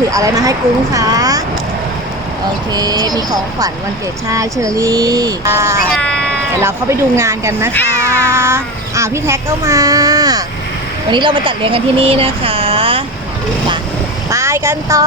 ถืออะไรมาให้กุ้งคะ โอเค มีของขวัญวันเกิดชายเชอรี่เดี๋ยวเราเข้าไปดูงานกันนะคะ อ่าพี่แท็กก็มา วันนี้เรามาจัดเลี้ยงกันที่นี่นะคะไปไปกันต่อ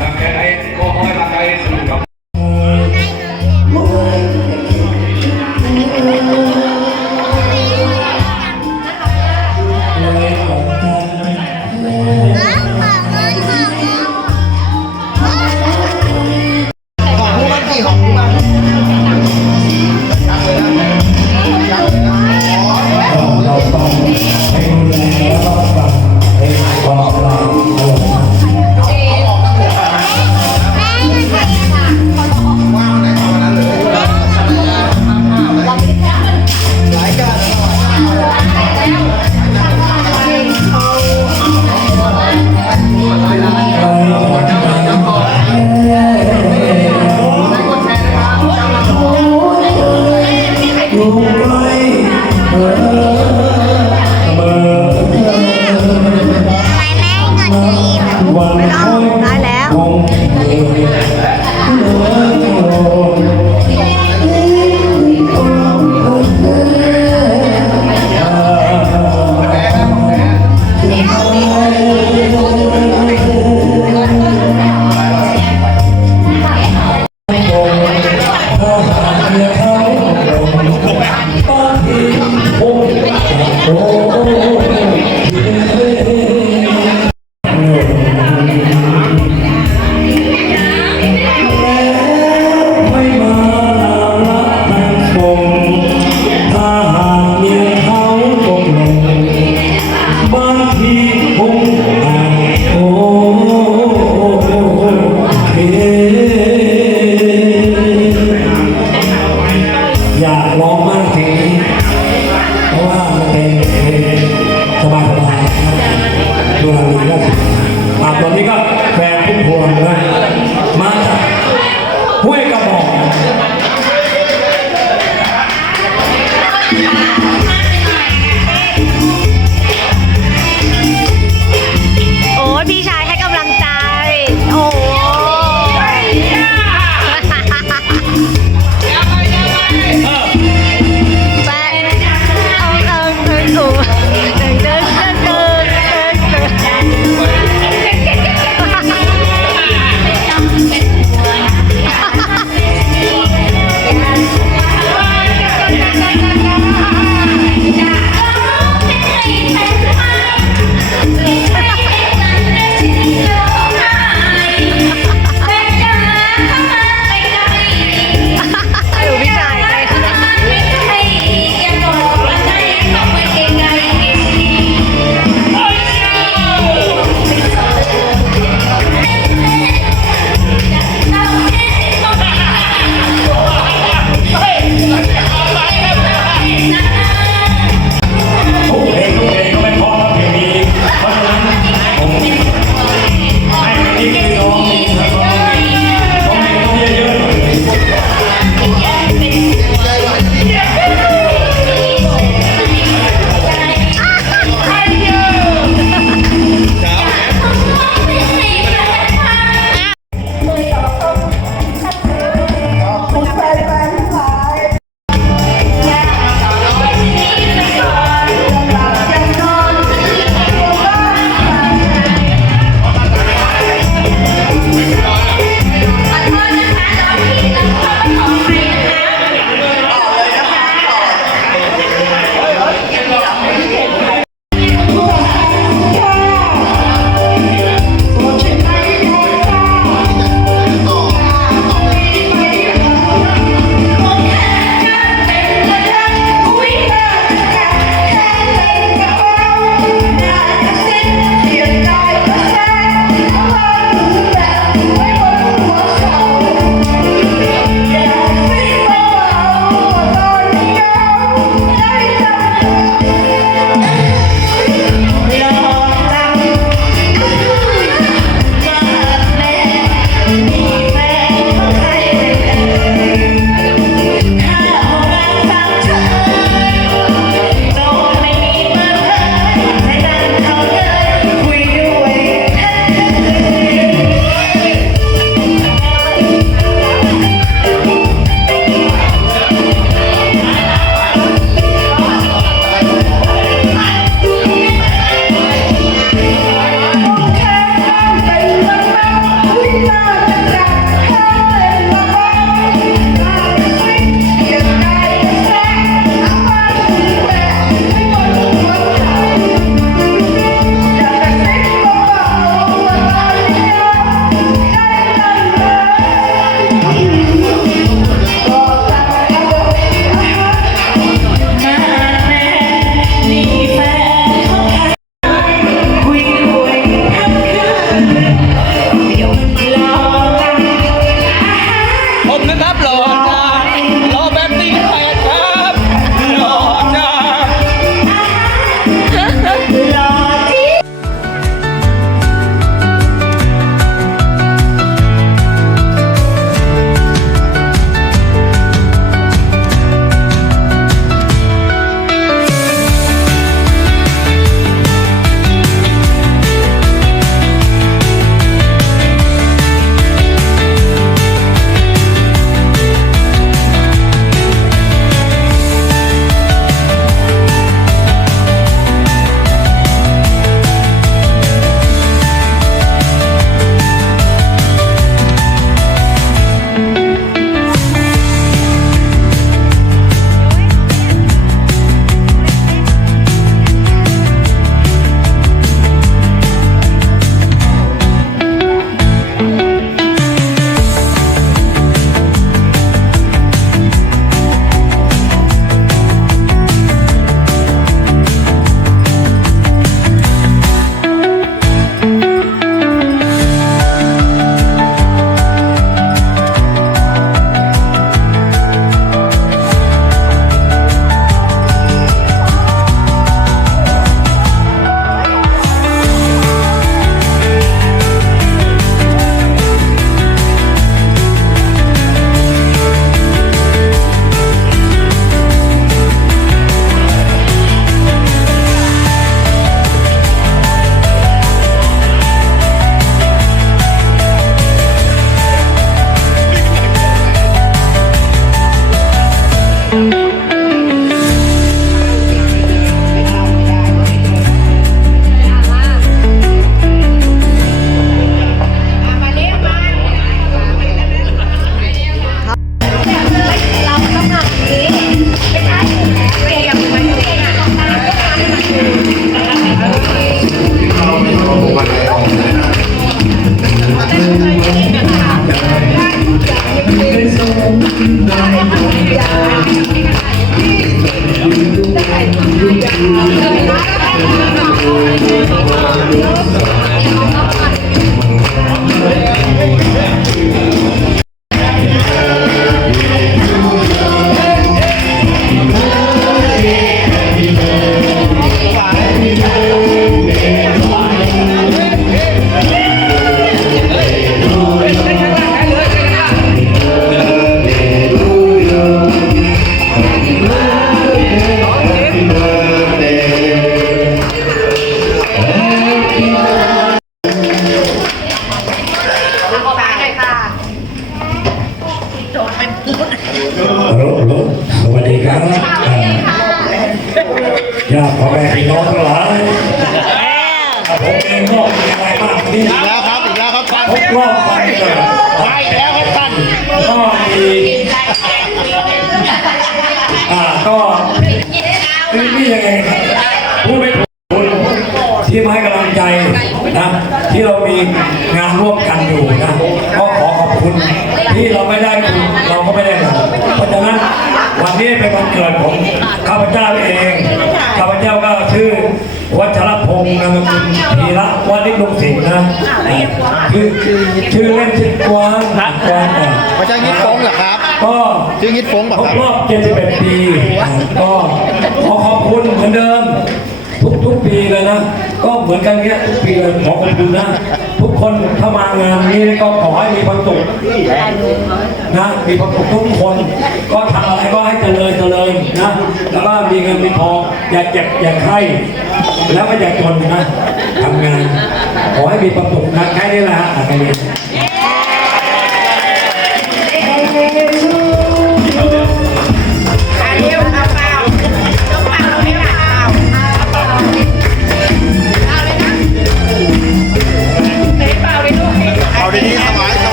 ทำงแกนไอ้โอ้ยทาใไอ้ เพราะฉะนั้นวันนี้เป็นวันเกิดของข้าพเจ้าเอง ข้าพเจ้าก็ชื่อวัชรพงศ์นามคุณพีระวานิลุงสิงห์นะคือชื่อเล่นชื่อกวางนะกวางไม่ใช่งิดฟงเหรอครับ ก็ชื่อยิ้มฟงเหรอครับรอบ71ปีก็ขอขอบคุณเหมือนเดิมทุกทุกปีเลยนะ ก็เหมือนกันเนี้ยทุกปีเลยขอขอบคุณนะ ทุกคนถ้ามางานนี้ก็ขอให้มีความสุขนะมีความสุขทุกคน ก็ทำอะไรก็ให้เจริญเจริญนะแล้วก็มีเงินมีทองอย่าเจ็บอย่าไข้แล้วก็อย่าจนนะทำงาน ขอให้มีความสุขนะแค่นี้แหละแค่นี้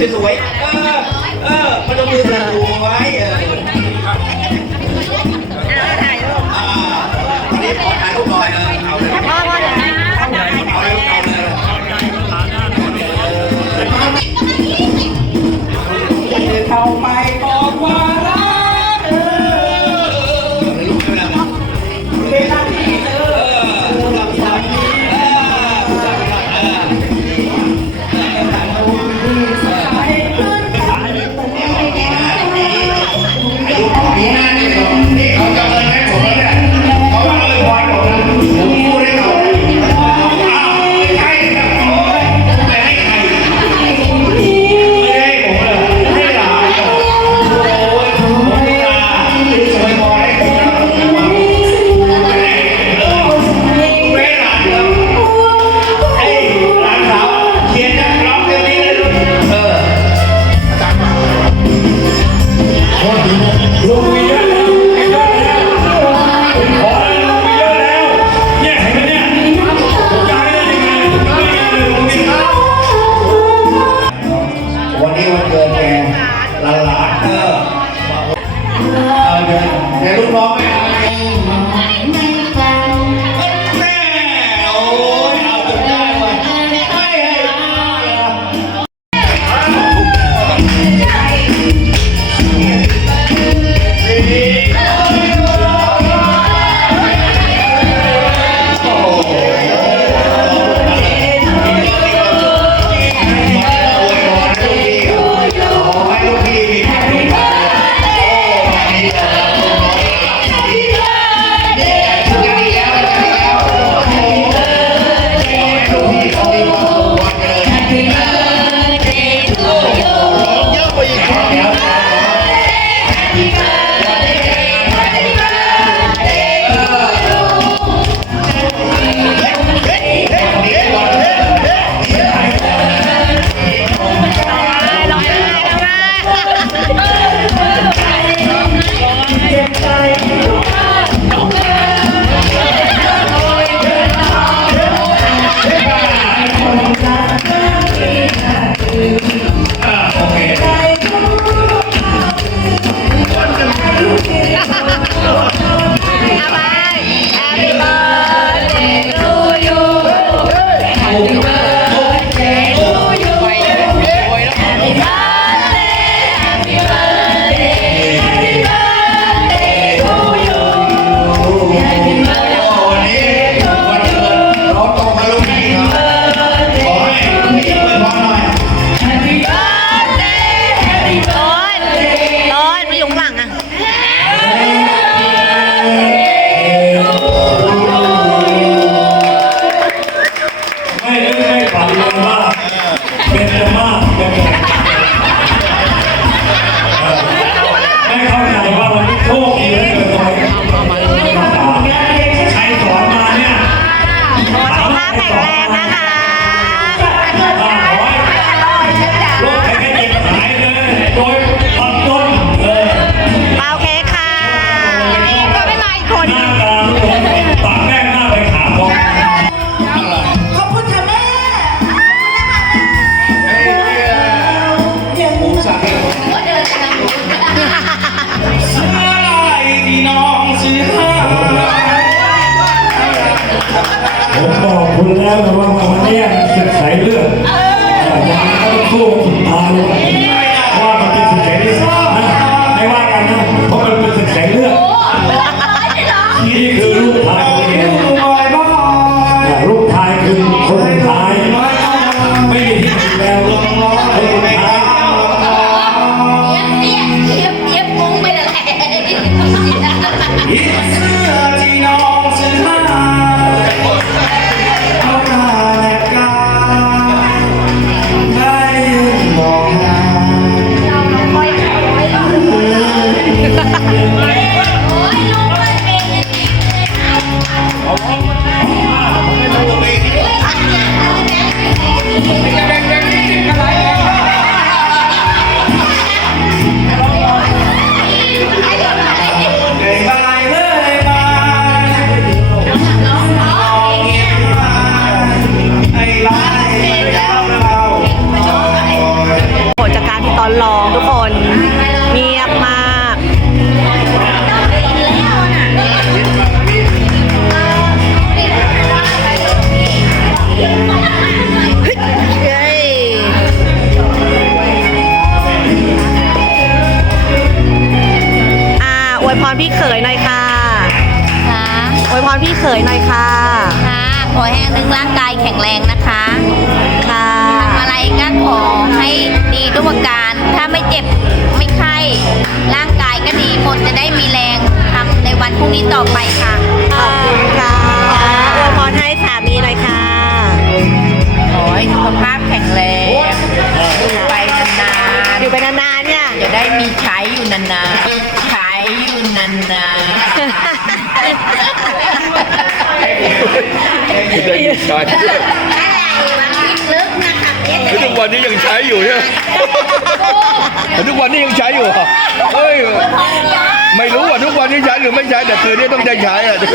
จะสวยเออ เออพนมมือสาธุ ผบอกคุณแล้วนะว่าวันนี้ศึใสาเลือดอย่าต้องสู้สุดท้าย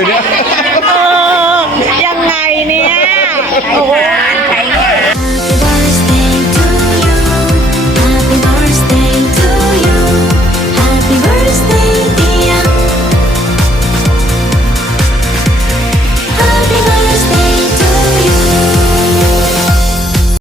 อไม่ใช้แต่คืนนี้